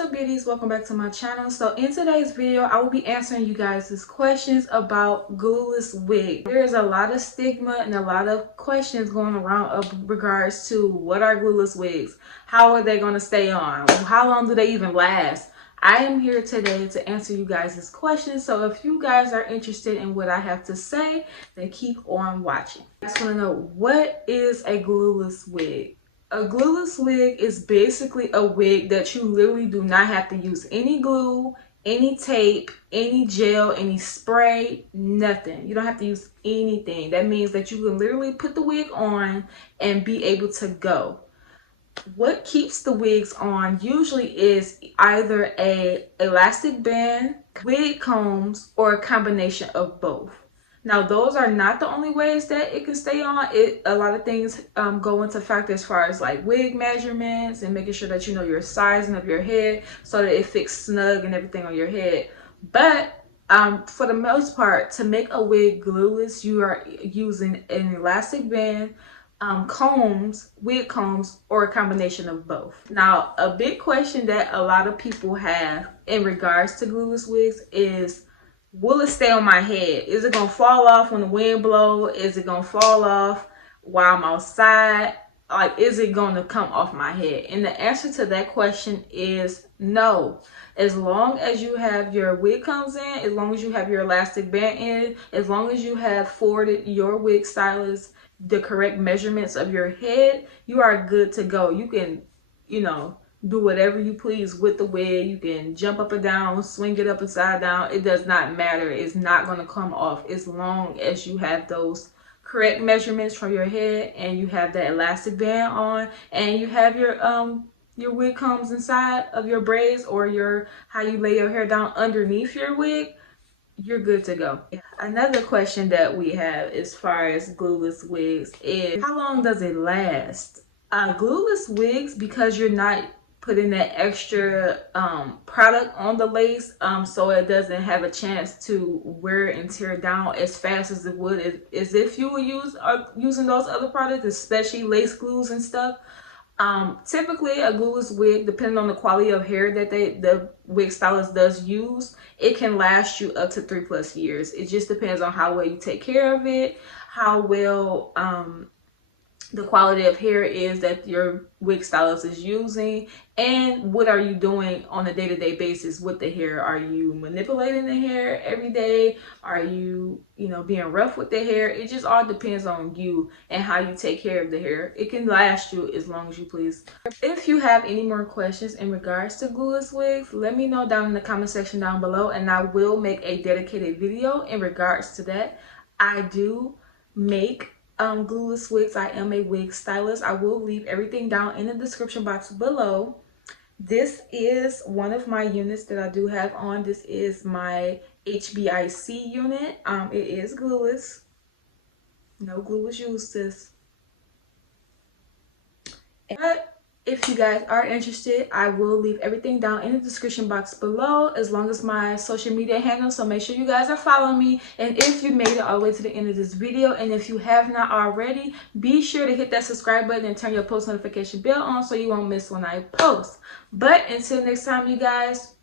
up, beauties? Welcome back to my channel. So in today's video, I will be answering you guys' questions about glueless wig. There is a lot of stigma and a lot of questions going around of regards to what are glueless wigs, how are they going to stay on, how long do they even last. I am here today to answer you guys' questions. So if you guys are interested in what I have to say, then keep on watching. I just want to know, what is a glueless wig? A glueless wig is basically a wig that you literally do not have to use any glue, any tape, any gel, any spray, nothing. You don't have to use anything. That means that you can literally put the wig on and be able to go. What keeps the wigs on usually is either a elastic band, wig combs, or a combination of both. Now, those are not the only ways that it can stay on. A lot of things go into factor as far as like wig measurements and making sure that you know your sizing of your head so that it fits snug and everything on your head. But for the most part, to make a wig glueless, you are using an elastic band, combs, wig combs, or a combination of both. Now, a big question that a lot of people have in regards to glueless wigs is, will it stay on my head? Is it gonna fall off when the wind blows? Is it gonna fall off while I'm outside? Like, is it gonna come off my head? And the answer to that question is no. As long as you have your wig combs in, as long as you have your elastic band in, as long as you have forwarded your wig stylist the correct measurements of your head, you are good to go. You can, do whatever you please with the wig. You can jump up and down, swing it up and side down. It does not matter. It's not going to come off as long as you have those correct measurements from your head and you have that elastic band on and you have your wig combs inside of your braids or how you lay your hair down underneath your wig. You're good to go. Another question that we have as far as glueless wigs is, how long does it last? Glueless wigs, because you're not putting that extra product on the lace, so it doesn't have a chance to wear and tear down as fast as it would as if you were using those other products, especially lace glues and stuff. Typically a glueless wig, depending on the quality of hair that the wig stylist does use, it can last you up to 3+ years. It just depends on how well you take care of it, how well the quality of hair is that your wig stylist is using, and what are you doing on a day-to-day basis with the hair. Are you manipulating the hair every day? Are you being rough with the hair? It just all depends on you and how you take care of the hair. It can last you as long as you please. If you have any more questions in regards to glueless wigs, let me know down in the comment section down below, and I will make a dedicated video in regards to that. I do make glueless wigs. I am a wig stylist. I will leave everything down in the description box below. This is one of my units that I do have on. This is my HBIC unit. It is glueless. No glue was used, sis. But if you guys are interested, I will leave everything down in the description box below, as long as my social media handles. So make sure you guys are following me. And if you made it all the way to the end of this video, and if you have not already, be sure to hit that subscribe button and turn your post notification bell on so you won't miss when I post. But until next time, you guys,